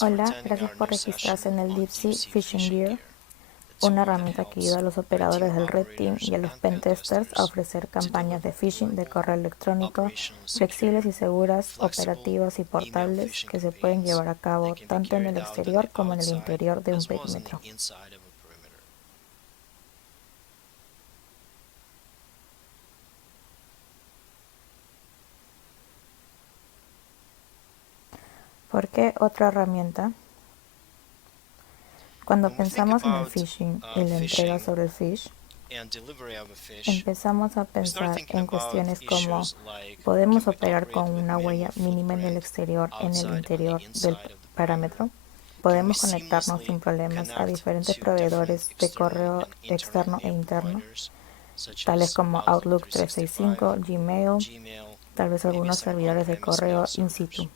Hola, gracias por registrarse en el DeepSea Phishing Gear, una herramienta que ayuda a los operadores del Red Team y a los pentesters a ofrecer campañas de phishing de correo electrónico flexibles y seguras, operativas y portables que se pueden llevar a cabo tanto en el exterior como en el interior de un perímetro. ¿Por qué otra herramienta? Cuando pensamos en el phishing y la entrega sobre el phish, empezamos a pensar en cuestiones como: ¿podemos operar con una huella mínima en el exterior en el interior del parámetro? ¿Podemos conectarnos sin problemas a diferentes proveedores de correo externo e interno, tales como Outlook 365, Gmail, tal vez algunos servidores de correo in situ?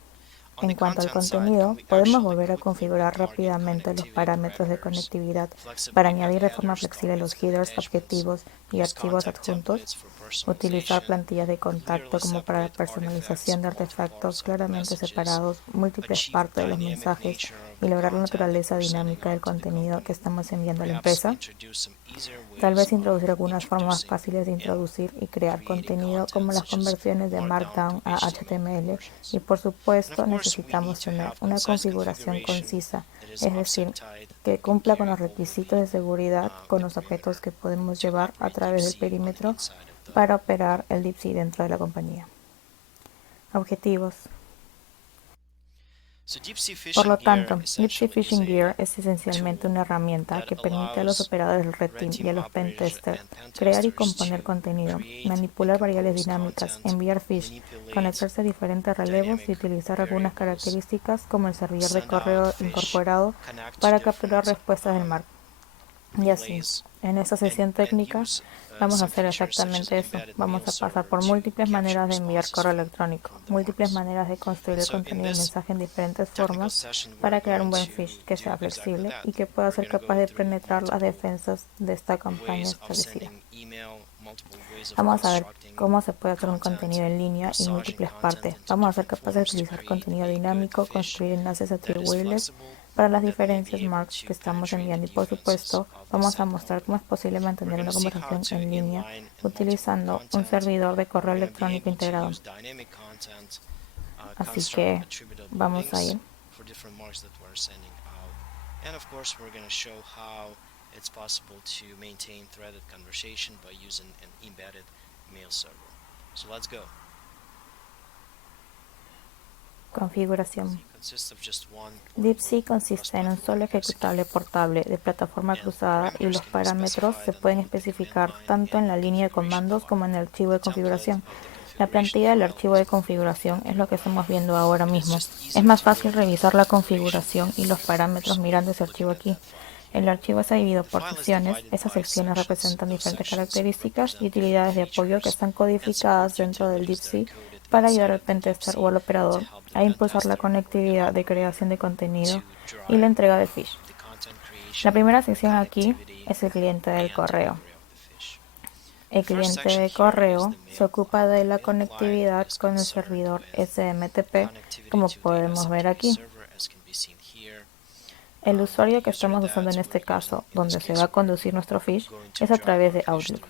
En cuanto al contenido, podemos volver a configurar rápidamente los parámetros de conectividad para añadir de forma flexible los headers, objetivos y archivos adjuntos, utilizar plantillas de contacto como para la personalización de artefactos claramente separados, múltiples partes de los mensajes y lograr la naturaleza dinámica del contenido que estamos enviando a la empresa. Tal vez introducir algunas formas fáciles de introducir y crear contenido, como las conversiones de Markdown a HTML, y por supuesto necesitamos tener una configuración concisa, es decir, que cumpla con los requisitos de seguridad con los objetos que podemos llevar a través del perímetro para operar el DeepSea dentro de la compañía. Objetivos. Por lo tanto, DeepSea Phishing Gear es esencialmente una herramienta que permite a los operadores del Red Team y a los pentesters crear y componer contenido, manipular variables dinámicas, enviar phish, conectarse a diferentes relevos y utilizar algunas características como el servidor de correo incorporado para capturar respuestas del marco. Y así, en esta sesión técnica vamos a hacer exactamente eso. Vamos a pasar por múltiples maneras de enviar correo electrónico, múltiples maneras de construir el contenido y mensaje en diferentes formas para crear un buen phish que sea flexible y que pueda ser capaz de penetrar las defensas de esta campaña establecida. Vamos a ver cómo se puede hacer un contenido en línea y múltiples partes. Vamos a ser capaces de utilizar contenido dinámico, construir enlaces atribuibles para las diferentes marks que estamos enviando y, por supuesto, vamos a mostrar cómo es posible mantener una conversación en línea utilizando un servidor de correo electrónico integrado. Así que vamos a ir. It's possible to maintain threaded conversation by using an embedded mail server. So let's go. Configuración. DeepSea consiste en un solo ejecutable portable de plataforma cruzada y los parámetros se pueden especificar tanto en la línea de comandos como en el archivo de configuración. La plantilla del archivo de configuración es lo que estamos viendo ahora mismo. Es más fácil revisar la configuración y los parámetros mirando ese archivo aquí. El archivo está dividido por secciones. Esas secciones representan diferentes características y utilidades de apoyo que están codificadas dentro del DeepSea para ayudar al pentester o al operador a impulsar la conectividad de creación de contenido y la entrega del phish. La primera sección aquí es el cliente del correo. El cliente de correo se ocupa de la conectividad con el servidor SMTP, como podemos ver aquí. El usuario que estamos usando en este caso, donde se va a conducir nuestro phish, es a través de Outlook.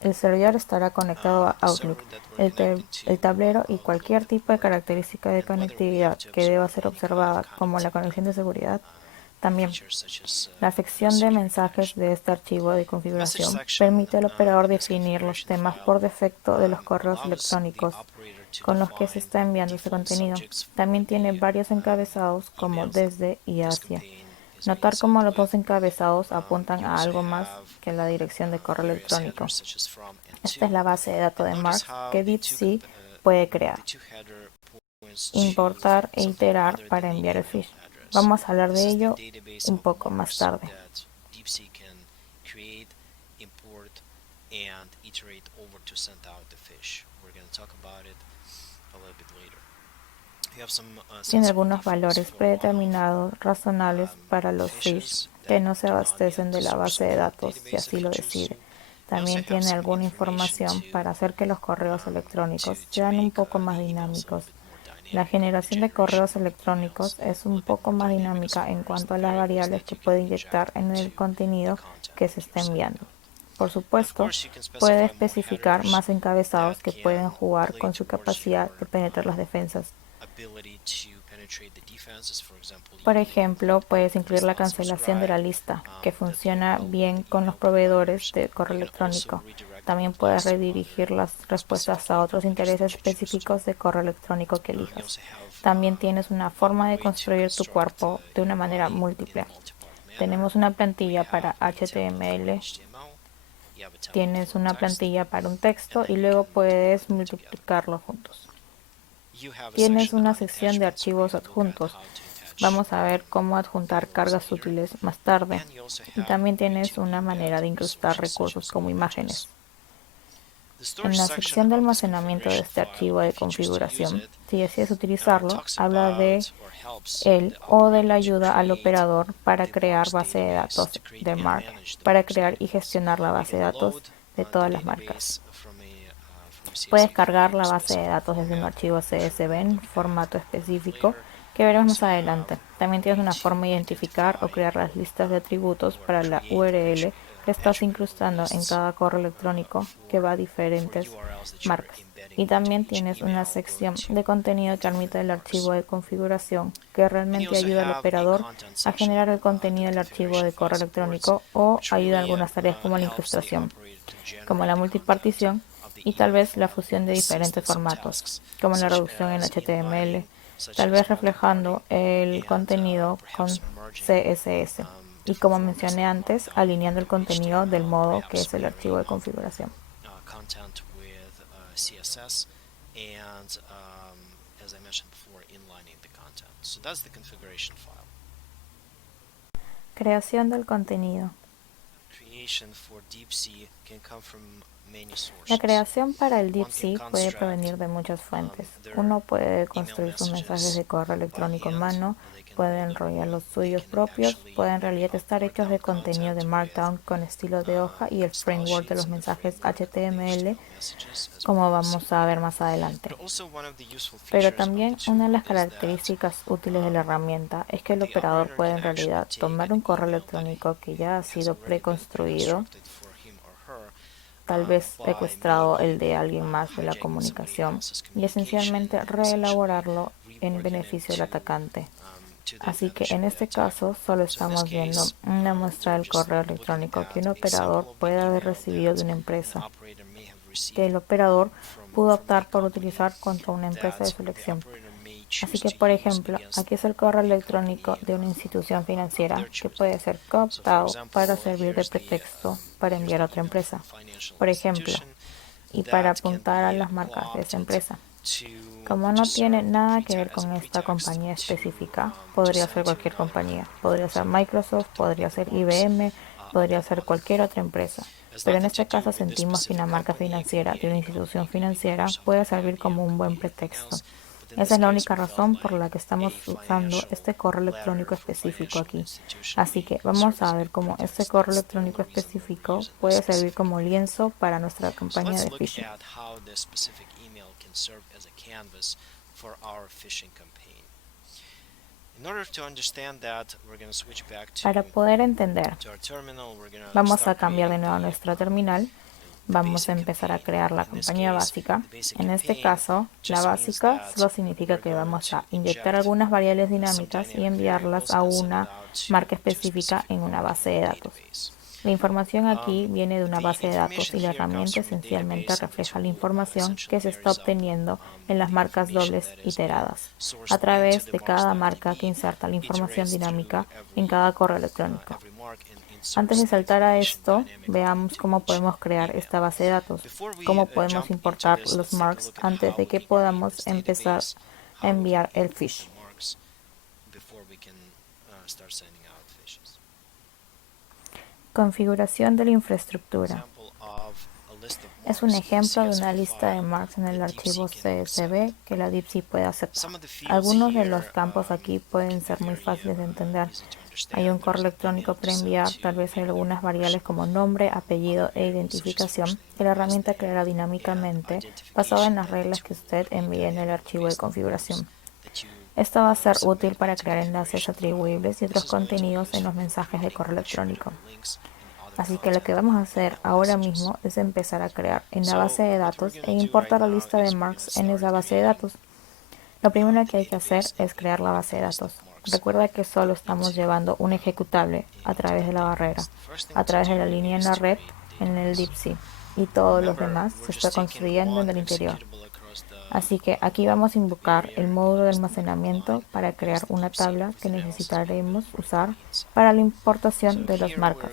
El servidor estará conectado a Outlook, el tablero y cualquier tipo de característica de conectividad que deba ser observada, como la conexión de seguridad. También, la sección de mensajes de este archivo de configuración permite al operador definir los temas por defecto de los correos electrónicos con los que se está enviando ese contenido. También tiene varios encabezados como desde y hacia. Notar cómo los dos encabezados apuntan a algo más que la dirección de correo electrónico. Esta es la base de datos de marks que DeepSea puede crear, importar e iterar para enviar el phish. Vamos a hablar de ello un poco más tarde. Tiene algunos valores predeterminados razonables para los phish que no se abastecen de la base de datos si así lo decide. También tiene alguna información para hacer que los correos electrónicos sean un poco más dinámicos. La generación de correos electrónicos es un poco más dinámica en cuanto a las variables que puede inyectar en el contenido que se está enviando. Por supuesto, puede especificar más encabezados que pueden jugar con su capacidad de penetrar las defensas. Por ejemplo, puedes incluir la cancelación de la lista, que funciona bien con los proveedores de correo electrónico. También puedes redirigir las respuestas a otros intereses específicos de correo electrónico que elijas. También tienes una forma de construir tu cuerpo de una manera múltiple. Tenemos una plantilla para HTML, tienes una plantilla para un texto y luego puedes multiplicarlos juntos. Tienes una sección de archivos adjuntos. Vamos a ver cómo adjuntar cargas útiles más tarde. Y también tienes una manera de incrustar recursos como imágenes. En la sección de almacenamiento de este archivo de configuración, si decides utilizarlo, habla de él o de la ayuda al operador para crear base de datos de Mark, para crear y gestionar la base de datos de todas las marcas. Puedes cargar la base de datos desde un archivo CSV en formato específico que veremos más adelante. También tienes una forma de identificar o crear las listas de atributos para la URL que estás incrustando en cada correo electrónico que va a diferentes marcas. Y también tienes una sección de contenido que admite el archivo de configuración que realmente ayuda al operador a generar el contenido del archivo de correo electrónico o ayuda a algunas tareas como la incrustación, como la multipartición y tal vez la fusión de diferentes formatos, como la reducción en HTML, tal vez reflejando el contenido con CSS y, como mencioné antes, alineando el contenido del modo que es el archivo de configuración. Creación del contenido. La creación para el DeepSeek puede provenir de muchas fuentes. Uno puede construir sus mensajes de correo electrónico en mano, puede enrollar los suyos propios, puede en realidad estar hechos de contenido de Markdown con estilo de hoja y el framework de los mensajes HTML, como vamos a ver más adelante. Pero también una de las características útiles de la herramienta es que el operador puede en realidad tomar un correo electrónico que ya ha sido preconstruido, tal vez secuestrado el de alguien más de la comunicación, y esencialmente reelaborarlo en beneficio del atacante. Así que en este caso solo estamos viendo una muestra del correo electrónico que un operador puede haber recibido de una empresa, que el operador pudo optar por utilizar contra una empresa de su elección. Así que, por ejemplo, aquí es el correo electrónico de una institución financiera que puede ser cooptado para servir de pretexto para enviar a otra empresa, por ejemplo, y para apuntar a las marcas de esa empresa. Como no tiene nada que ver con esta compañía específica, podría ser cualquier compañía, podría ser Microsoft, podría ser IBM, podría ser cualquier otra empresa. Pero en este caso sentimos que una marca financiera de una institución financiera puede servir como un buen pretexto. Esa es la única razón por la que estamos usando este correo electrónico específico aquí. Así que vamos a ver cómo este correo electrónico específico puede servir como lienzo para nuestra campaña de phishing. Para poder entender, vamos a cambiar de nuevo a nuestra terminal. Vamos a empezar a crear la campaña básica. En este caso, la básica solo significa que vamos a inyectar algunas variables dinámicas y enviarlas a una marca específica en una base de datos. La información aquí viene de una base de datos y la herramienta esencialmente refleja la información que se está obteniendo en las marcas dobles iteradas, a través de cada marca que inserta la información dinámica en cada correo electrónico. Antes de saltar a esto, veamos cómo podemos crear esta base de datos, cómo podemos importar los marks antes de que podamos empezar a enviar el fish. Configuración de la infraestructura. Es un ejemplo de una lista de marks en el archivo CSV que la DeepSeek puede aceptar. Algunos de los campos aquí pueden ser muy fáciles de entender. Hay un correo electrónico para enviar, tal vez hay algunas variables como nombre, apellido e identificación que la herramienta creará dinámicamente basado en las reglas que usted envíe en el archivo de configuración. Esto va a ser útil para crear enlaces atribuibles y otros contenidos en los mensajes de correo electrónico. Así que lo que vamos a hacer ahora mismo es empezar a crear en la base de datos e importar la lista de marks en esa base de datos. Lo primero que hay que hacer es crear la base de datos. Recuerda que solo estamos llevando un ejecutable a través de la barrera, a través de la línea en la red, en el deep-c, y todos los demás se está construyendo en el interior. Así que aquí vamos a invocar el módulo de almacenamiento para crear una tabla que necesitaremos usar para la importación de las marcas.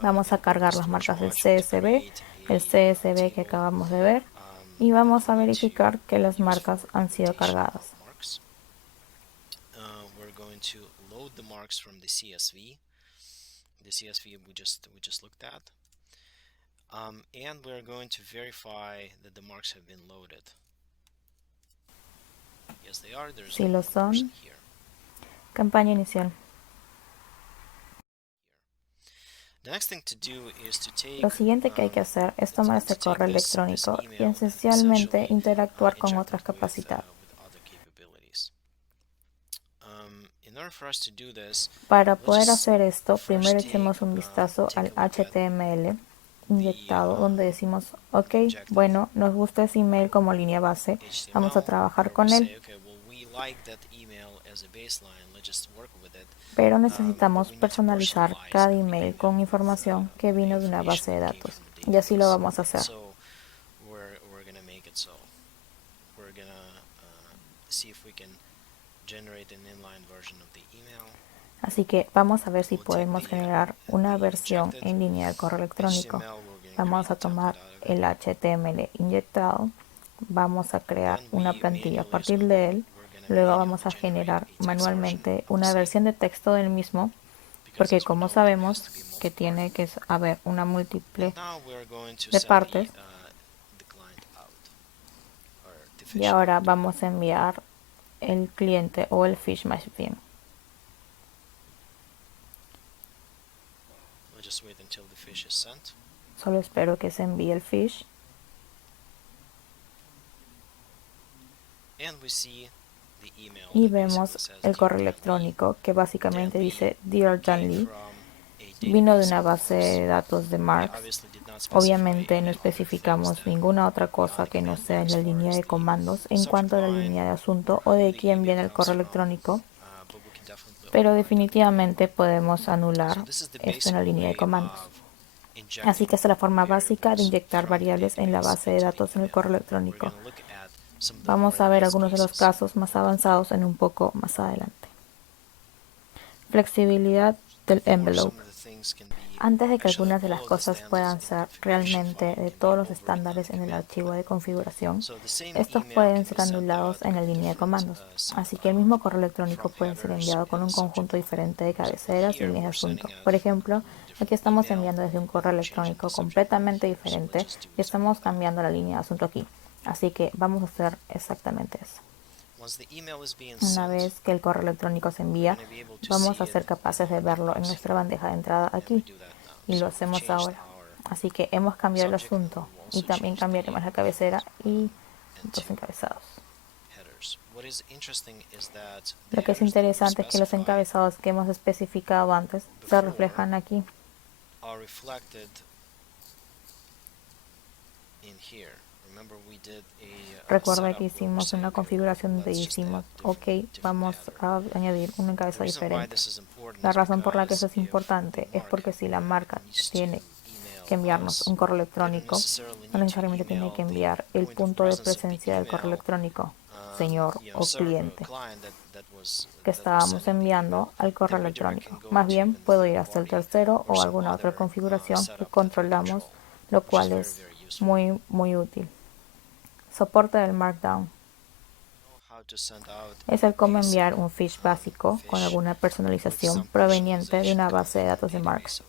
Vamos a cargar las marcas del CSV, el CSV que acabamos de ver, y vamos a verificar que las marcas han sido cargadas. We're going to load the marks from the CSV we just looked at, and we're going to verify that the marks have been loaded. Yes, they are. There's Si lo son, here. Campaña inicial. Lo siguiente que hay que hacer es tomar este correo electrónico y esencialmente interactuar con otras capacidades. Para poder hacer esto, primero echemos un vistazo al HTML inyectado, donde decimos, ok, bueno, nos gusta ese email como línea base, vamos a trabajar con él. Pero necesitamos personalizar cada email con información que vino de una base de datos. Y así lo vamos a hacer. Así que vamos a ver si podemos generar una versión en línea del correo electrónico. Vamos a tomar el HTML inyectado, vamos a crear una plantilla a partir de él, luego vamos a generar manualmente una versión de texto del mismo, porque como sabemos que tiene que haber una múltiple de partes. Y ahora vamos a enviar el cliente o el fish más bien. Solo espero que se envíe el fish. Y vemos el correo electrónico que básicamente dice Dear Dan Lee. Vino de una base de datos de Marks. Obviamente no especificamos ninguna otra cosa que no sea en la línea de comandos en cuanto a la línea de asunto o de quién viene el correo electrónico, pero definitivamente podemos anular esto en la línea de comandos. Así que esta es la forma básica de inyectar variables en la base de datos en el correo electrónico. Vamos a ver algunos de los casos más avanzados en un poco más adelante. Flexibilidad del envelope. Antes de que algunas de las cosas puedan ser realmente de todos los estándares en el archivo de configuración, estos pueden ser anulados en la línea de comandos. Así que el mismo correo electrónico puede ser enviado con un conjunto diferente de cabeceras y líneas de asunto. Por ejemplo, aquí estamos enviando desde un correo electrónico completamente diferente y estamos cambiando la línea de asunto aquí. Así que vamos a hacer exactamente eso. Una vez que el correo electrónico se envía, vamos a ser capaces de verlo en nuestra bandeja de entrada aquí. Y lo hacemos ahora. Así que hemos cambiado el asunto y también cambiaremos la cabecera y los encabezados. Lo que es interesante es que los encabezados que hemos especificado antes se reflejan aquí. Recuerda que hicimos una configuración donde decimos, ok, vamos a añadir un encabezado diferente. La razón por la que eso es importante es porque si la marca tiene que enviarnos un correo electrónico, no necesariamente tiene que enviar el punto de presencia del correo electrónico, señor o cliente, que estábamos enviando al correo electrónico. Más bien, puedo ir hasta el tercero o alguna otra configuración que controlamos, lo cual es muy útil. Soporte del Markdown. Es el cómo enviar un fish básico con alguna personalización proveniente de una base de datos de Marks.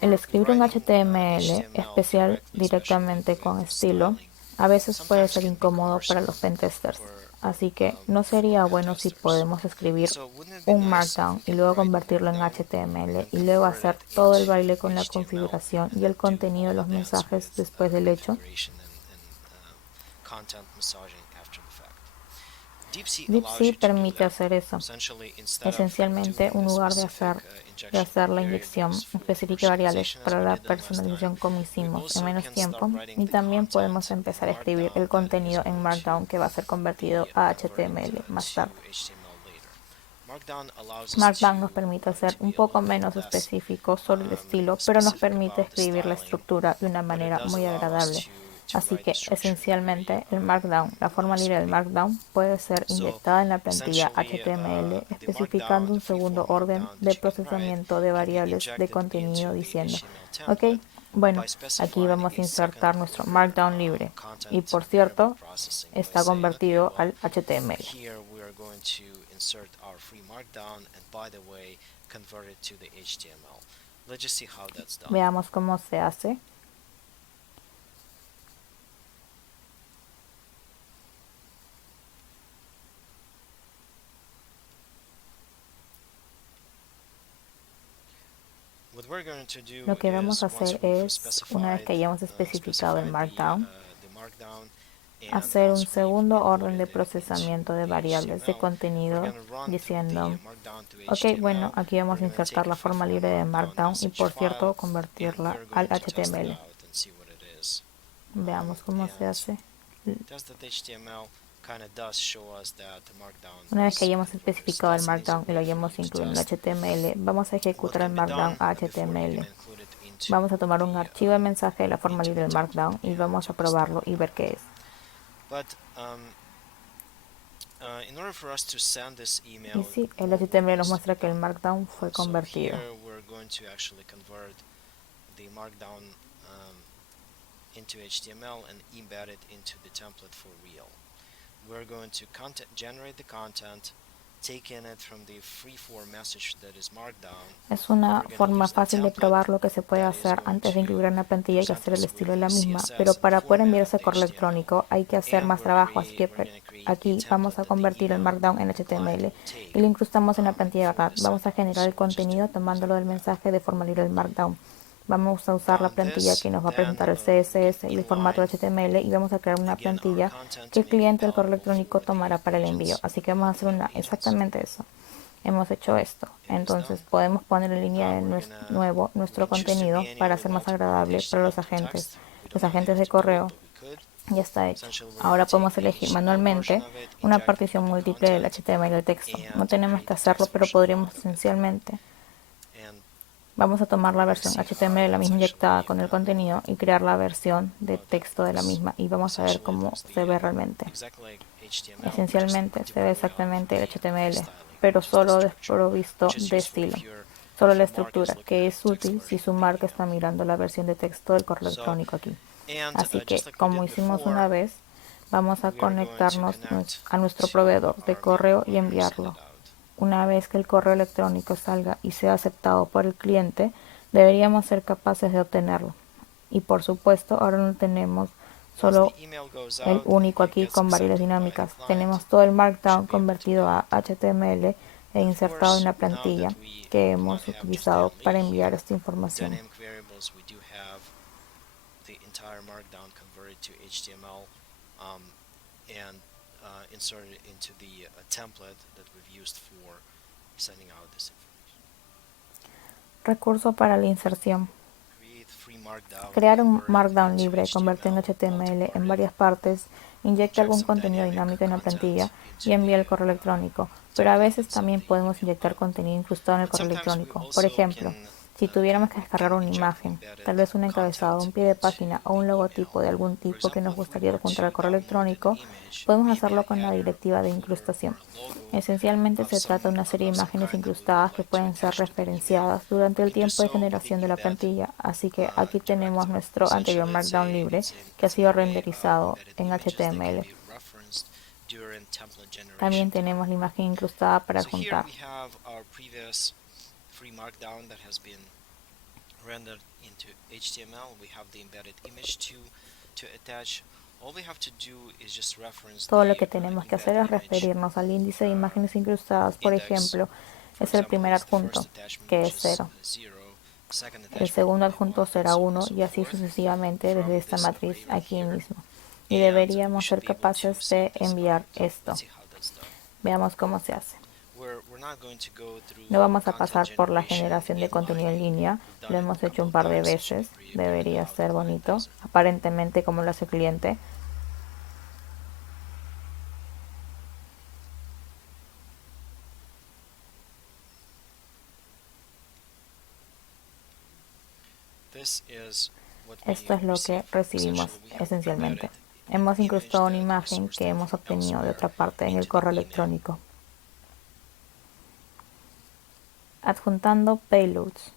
El escribir un HTML especial directamente con estilo a veces puede ser incómodo para los pentesters, así que no sería bueno si podemos escribir un Markdown y luego convertirlo en HTML y luego hacer todo el baile con la configuración y el contenido de los mensajes después del hecho. DeepSeek permite hacer eso. Esencialmente, en lugar de hacer la inyección específica de variables para la personalización como hicimos en menos tiempo, y también podemos empezar a escribir el contenido en Markdown que va a ser convertido a HTML más tarde. Markdown nos permite ser un poco menos específicos sobre el estilo, pero nos permite escribir la estructura de una manera muy agradable. Así que, esencialmente, el Markdown, la forma libre del Markdown, puede ser inyectada en la plantilla HTML, especificando un segundo orden de procesamiento de variables de contenido diciendo, ok, bueno, aquí vamos a insertar nuestro Markdown libre. Y por cierto, está convertido al HTML. Veamos cómo se hace. Lo que vamos a hacer es, una vez que hayamos especificado el Markdown, hacer un segundo orden de procesamiento de variables de contenido diciendo, ok, bueno, aquí vamos a insertar la forma libre de Markdown y por cierto convertirla al HTML. Veamos cómo se hace. Una vez que hayamos especificado el Markdown y lo hayamos incluido en el HTML, vamos a ejecutar el Markdown a HTML. Vamos a tomar un archivo de mensaje de la forma libre del Markdown y vamos a probarlo y ver qué es. Y sí, el HTML nos muestra que el Markdown fue convertido. Into HTML and embed it into the template for real. We're going to generate the content, taking it from the freeform message that is Markdown. Es una forma fácil de probar lo que se puede hacer antes de incluir una plantilla y hacer el estilo de la misma, pero para poder enviar ese correo electrónico hay que hacer más trabajo, así que aquí vamos a convertir el Markdown en HTML y lo incrustamos en la plantilla de verdad. Vamos a generar el contenido tomándolo del mensaje de forma libre del Markdown. Vamos a usar la plantilla que nos va a presentar el CSS y el formato HTML y vamos a crear una plantilla que el cliente del correo electrónico tomará para el envío. Así que vamos a hacer exactamente eso. Hemos hecho esto. Entonces podemos poner en línea de nuevo nuestro contenido para hacer más agradable para los agentes. Los agentes de correo ya está hecho. Ahora podemos elegir manualmente una partición múltiple del HTML del texto. No tenemos que hacerlo, pero podríamos esencialmente. Vamos a tomar la versión HTML de la misma inyectada con el contenido y crear la versión de texto de la misma y vamos a ver cómo se ve realmente. Esencialmente se ve exactamente el HTML, pero solo desprovisto de estilo. Solo la estructura, que es útil si su marca está mirando la versión de texto del correo electrónico aquí. Así que, como hicimos una vez, vamos a conectarnos a nuestro proveedor de correo y enviarlo. Una vez que el correo electrónico salga y sea aceptado por el cliente, deberíamos ser capaces de obtenerlo. Y por supuesto, ahora no tenemos solo el único aquí con variables dinámicas. Tenemos todo el Markdown convertido a HTML e insertado en la plantilla que hemos utilizado para enviar esta información. Inserted into the template that we've used for sending out this information. Recurso para la inserción. Crear un Markdown libre, convertir en HTML en varias partes, inyecta algún contenido dinámico en la plantilla y envía el correo electrónico. Pero a veces también podemos inyectar contenido incrustado en el correo electrónico. Por ejemplo, si tuviéramos que descargar una imagen, tal vez un encabezado, un pie de página o un logotipo de algún tipo que nos gustaría adjuntar al correo electrónico, podemos hacerlo con la directiva de incrustación. Esencialmente se trata de una serie de imágenes incrustadas que pueden ser referenciadas durante el tiempo de generación de la plantilla, así que aquí tenemos nuestro anterior Markdown libre que ha sido renderizado en HTML. También tenemos la imagen incrustada para adjuntar. Free Markdown that has been rendered into HTML. We have the embedded image to attach. All we have to do is just reference. Todo lo que tenemos que hacer es referirnos al índice de imágenes incrustadas. Por ejemplo, es el primer adjunto, que es 0. El segundo adjunto será 1 y así sucesivamente desde esta matriz aquí mismo. Y deberíamos ser capaces de enviar esto. Veamos cómo se hace. No vamos a pasar por la generación de contenido en línea, lo hemos hecho un par de veces, debería ser bonito, aparentemente como lo hace el cliente. Esto es lo que recibimos esencialmente. Hemos incrustado una imagen que hemos obtenido de otra parte en el correo electrónico. Adjuntando payloads.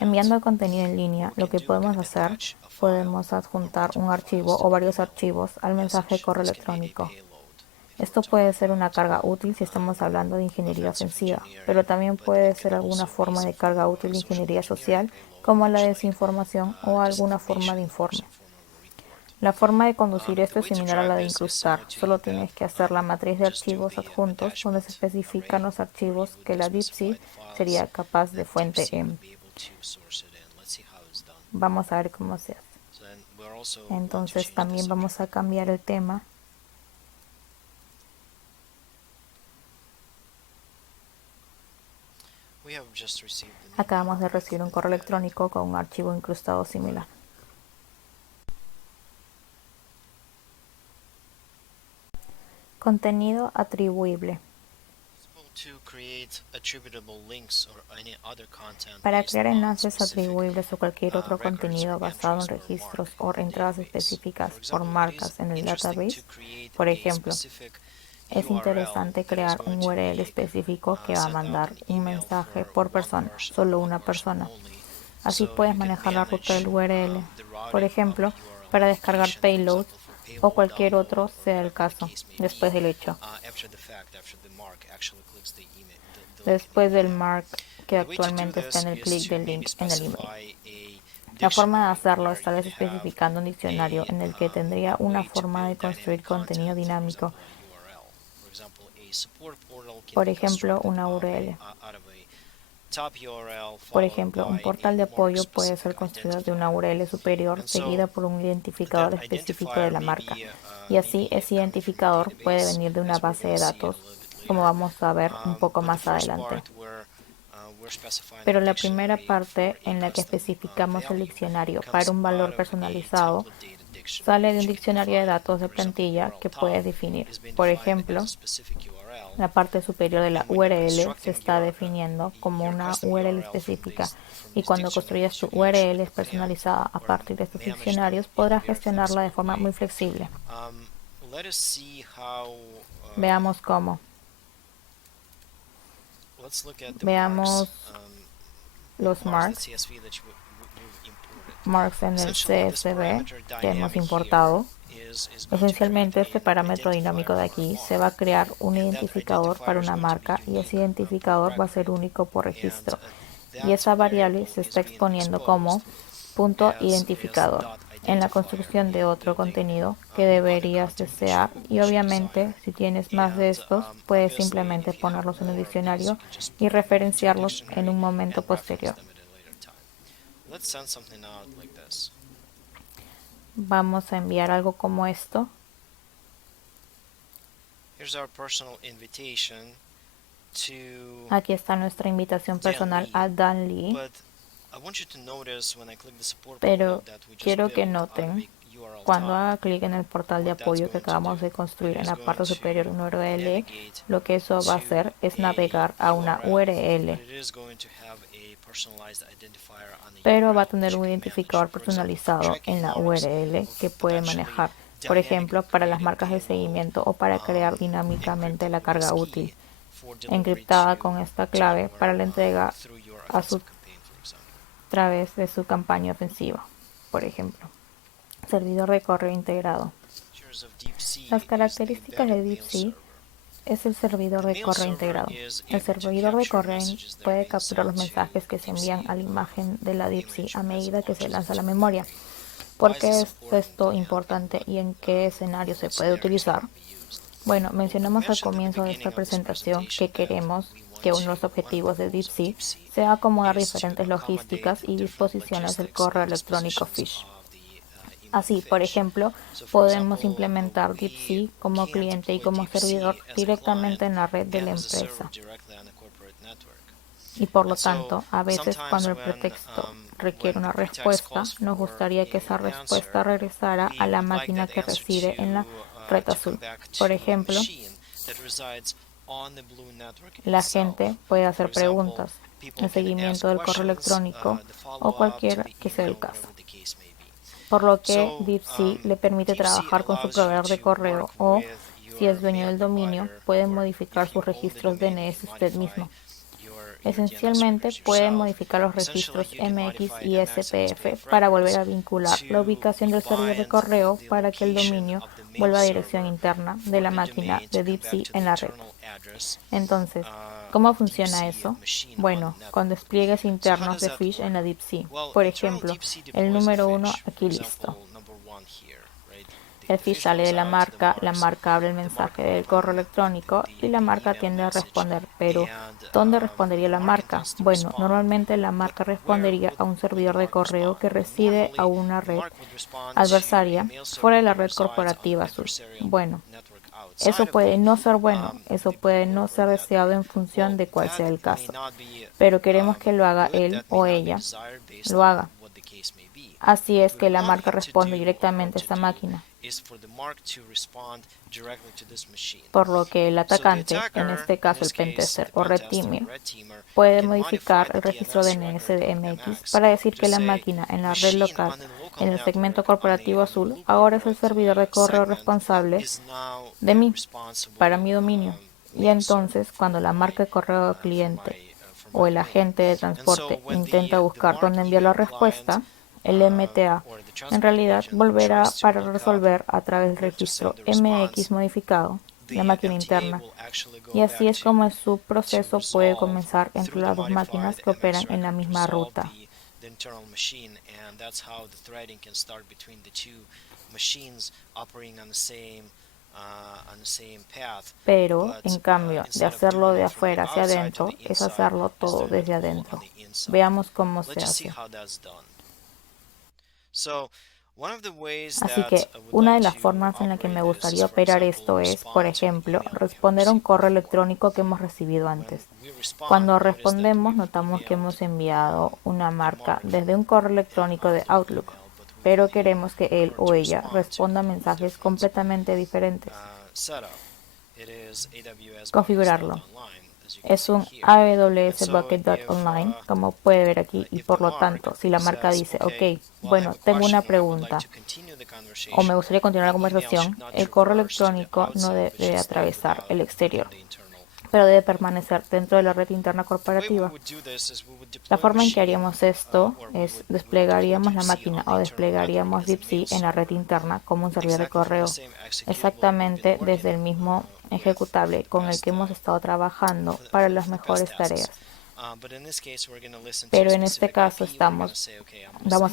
Enviando contenido en línea, lo que podemos hacer, podemos adjuntar un archivo o varios archivos al mensaje de correo electrónico. Esto puede ser una carga útil si estamos hablando de ingeniería ofensiva, pero también puede ser alguna forma de carga útil de ingeniería social, como la desinformación o alguna forma de informe. La forma de conducir esto es similar a la de incrustar, solo tienes que hacer la matriz de archivos adjuntos donde se especifican los archivos que la DeepSeek sería capaz de fuente en. Vamos a ver cómo se hace. Entonces también vamos a cambiar el tema. Acabamos de recibir un correo electrónico con un archivo incrustado similar. Contenido atribuible. Para crear enlaces atribuibles o cualquier otro contenido basado en registros o entradas específicas por marcas en el database, por ejemplo, es interesante crear un URL específico que va a mandar un mensaje por persona, solo una persona. Así puedes manejar la ruta del URL, por ejemplo, para descargar payloads o cualquier otro sea el caso, después del hecho. Después del mark que actualmente está en el clic del link en el email. La forma de hacerlo es tal vez especificando un diccionario en el que tendría una forma de construir contenido dinámico. Por ejemplo, una URL. Por ejemplo, un portal de apoyo puede ser construido de una URL superior seguida por un identificador específico de la marca. Y así ese identificador puede venir de una base de datos, como vamos a ver un poco más adelante. Pero la primera parte en la que especificamos el diccionario para un valor personalizado sale de un diccionario de datos de plantilla que puedes definir. Por ejemplo, la parte superior de la URL se está definiendo como una URL específica y cuando construyas tu URL personalizada a partir de estos diccionarios podrás gestionarla de forma muy flexible. Veamos cómo. Veamos los marks en el CSV que hemos importado. Esencialmente este parámetro dinámico de aquí se va a crear un identificador para una marca y ese identificador va a ser único por registro y esa variable se está exponiendo como punto identificador en la construcción de otro contenido que deberías desear y obviamente si tienes más de estos puedes simplemente ponerlos en el diccionario y referenciarlos en un momento posterior. Vamos a enviar algo como esto. Aquí está nuestra invitación personal a Dan Lee. Pero quiero que noten, cuando haga clic en el portal de apoyo que acabamos de construir en la parte superior de una URL, lo que eso va a hacer es navegar a una URL, pero va a tener un identificador personalizado en la URL que puede manejar, por ejemplo, para las marcas de seguimiento o para crear dinámicamente la carga útil, encriptada con esta clave para la entrega a través de su campaña ofensiva, por ejemplo. Servidor de correo integrado. Las características de DeepSeek es el servidor de correo integrado. El servidor de correo puede capturar los mensajes que se envían a la imagen de la DeepSeek a medida que se lanza a la memoria. ¿Por qué es esto importante y en qué escenario se puede utilizar? Bueno, mencionamos al comienzo de esta presentación que queremos que uno de los objetivos de DeepSeek sea acomodar diferentes logísticas y disposiciones del correo electrónico Fish. Así, por ejemplo, podemos implementar DeepSea como cliente y como servidor directamente en la red de la empresa. Y por lo tanto, a veces cuando el pretexto requiere una respuesta, nos gustaría que esa respuesta regresara a la máquina que reside en la red azul. Por ejemplo, la gente puede hacer preguntas en seguimiento del correo electrónico o cualquiera que sea el caso. Por lo que DeepSea le permite trabajar con su proveedor de correo o, si es dueño del dominio, puede modificar sus registros DNS usted mismo. Esencialmente, pueden modificar los registros MX y SPF para volver a vincular la ubicación del servidor de correo para que el dominio vuelva a dirección interna de la máquina de DeepSea en la red. Entonces, ¿cómo funciona eso? Bueno, con despliegues internos de Fish en la DeepSea. Por ejemplo, el número 1 aquí listo. El fish sale de la marca abre el mensaje del correo electrónico y la marca tiende a responder. Pero, ¿dónde respondería la marca? Bueno, normalmente la marca respondería a un servidor de correo que reside a una red adversaria fuera de la red corporativa azul. Bueno, eso puede no ser bueno, eso puede no ser deseado en función de cuál sea el caso, pero queremos que lo haga él o ella, lo haga. Así es que la marca responde directamente a esta máquina, por lo que el atacante, en este caso el pentester o red teamer, puede modificar el registro DNS de MX para decir que la máquina en la red local, en el segmento corporativo azul, ahora es el servidor de correo responsable de mí, para mi dominio. Y entonces, cuando la marca de correo cliente o el agente de transporte intenta buscar dónde enviar la respuesta, el MTA en realidad volverá para resolver a través del registro MX modificado, la máquina interna. Y así es como su proceso puede comenzar entre las dos máquinas que operan en la misma ruta. Pero, en cambio, de hacerlo de afuera hacia adentro, es hacerlo todo desde adentro. Veamos cómo se hace. Así que una de las formas en la que me gustaría operar esto es, por ejemplo, responder a un correo electrónico que hemos recibido antes. Cuando respondemos, notamos que hemos enviado una marca desde un correo electrónico de Outlook, pero queremos que él o ella responda a mensajes completamente diferentes. Configurarlo. Es un AWS Bucket.online, como puede ver aquí, y por lo tanto, si la marca dice, ok, bueno, tengo una pregunta, o me gustaría continuar la conversación, el correo electrónico no debe atravesar el exterior, pero debe permanecer dentro de la red interna corporativa. La forma en que haríamos esto es desplegaríamos la máquina o desplegaríamos DeepSea en la red interna como un servidor de correo, exactamente desde el mismo ejecutable con el que hemos estado trabajando para las mejores tareas. Pero en este caso vamos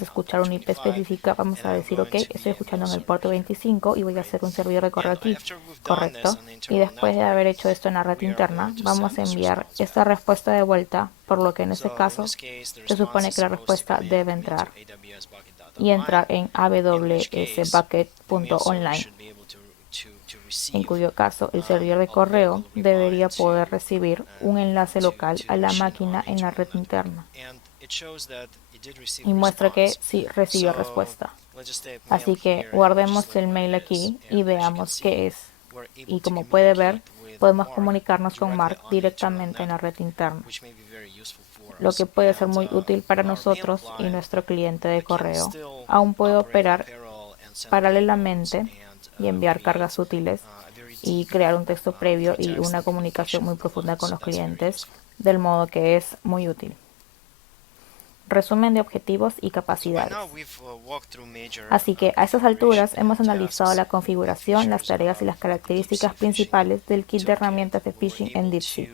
a escuchar una IP específica, vamos a decir, ok, estoy escuchando en el puerto 25 y voy a hacer un servidor de correo aquí, correcto. Y después de haber hecho esto en la red interna, vamos a enviar esta respuesta de vuelta, por lo que en este caso se supone que la respuesta debe entrar y entrar en awsbucket.online, en cuyo caso el servidor de correo debería poder recibir un enlace local a la máquina en la red interna y muestra que sí recibió respuesta. Así que guardemos el mail aquí y veamos qué es. Y como puede ver, podemos comunicarnos con Mark directamente en la red interna, lo que puede ser muy útil para nosotros y nuestro cliente de correo. Aún puede operar paralelamente y enviar cargas útiles y crear un texto previo y una comunicación muy profunda con los clientes, del modo que es muy útil. Resumen de objetivos y capacidades. Así que a estas alturas hemos analizado la configuración, las tareas y las características principales del kit de herramientas de phishing en DeepSea.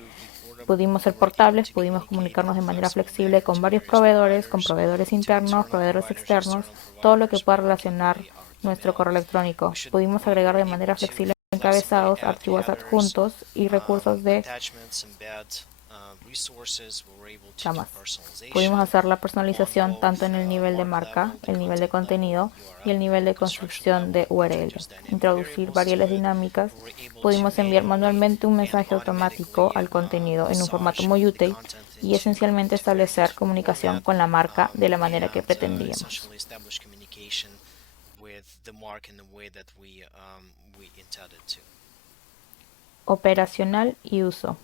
Pudimos ser portables, pudimos comunicarnos de manera flexible con varios proveedores, con proveedores internos, proveedores externos, todo lo que pueda relacionar nuestro correo electrónico. Pudimos agregar de manera flexible encabezados, archivos adjuntos y recursos de camas. Pudimos hacer la personalización tanto en el nivel de marca, el nivel de contenido y el nivel de construcción de URL. Introducir variables dinámicas. Pudimos enviar manualmente un mensaje automático al contenido en un formato muy útil y esencialmente establecer comunicación con la marca de la manera que pretendíamos. Operacional y uso.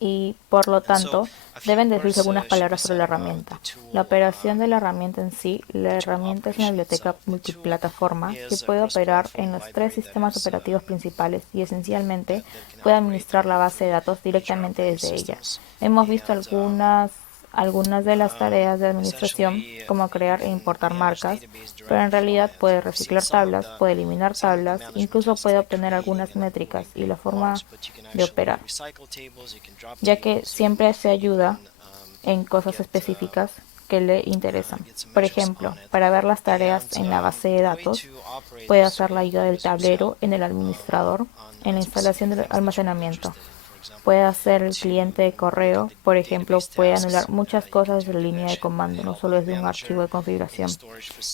Y por lo tanto deben decirse algunas palabras sobre la herramienta. La operación de la herramienta en sí. La herramienta es una biblioteca multiplataforma que puede operar en los 3 sistemas operativos principales y esencialmente puede administrar la base de datos directamente desde ella. Hemos visto algunas de las tareas de administración, como crear e importar marcas, pero en realidad puede reciclar tablas, puede eliminar tablas, incluso puede obtener algunas métricas y la forma de operar, ya que siempre se ayuda en cosas específicas que le interesan. Por ejemplo, para ver las tareas en la base de datos, puede hacer la ayuda del tablero en el administrador, en la instalación del almacenamiento. Puede hacer el cliente de correo, por ejemplo, puede anular muchas cosas desde la línea de comando, no solo desde un archivo de configuración.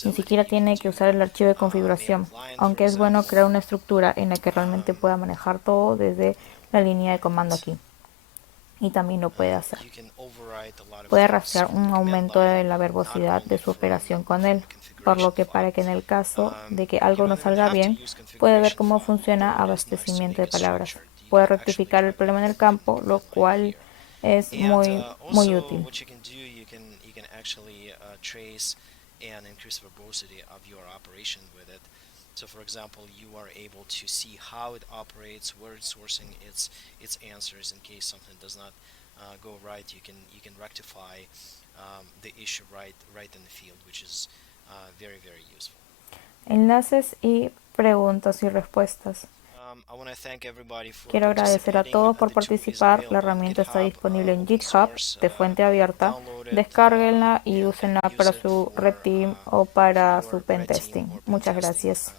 Ni siquiera tiene que usar el archivo de configuración, aunque es bueno crear una estructura en la que realmente pueda manejar todo desde la línea de comando aquí. Y también lo puede hacer. Puede rastrear un aumento de la verbosidad de su operación con él, por lo que para que en el caso de que algo no salga bien, puede ver cómo funciona abastecimiento de palabras. Puede rectificar el problema en el campo, lo cual es muy útil. So for example, you are able to see how it operates, where it's sourcing its answers in case something does not go right. You can rectify the issue right in the field, which is very useful. Enlaces y preguntas y respuestas. Quiero agradecer a todos por participar. La herramienta está disponible en GitHub de fuente abierta. Descárguenla y úsenla para su red team o para su pentesting. Muchas gracias.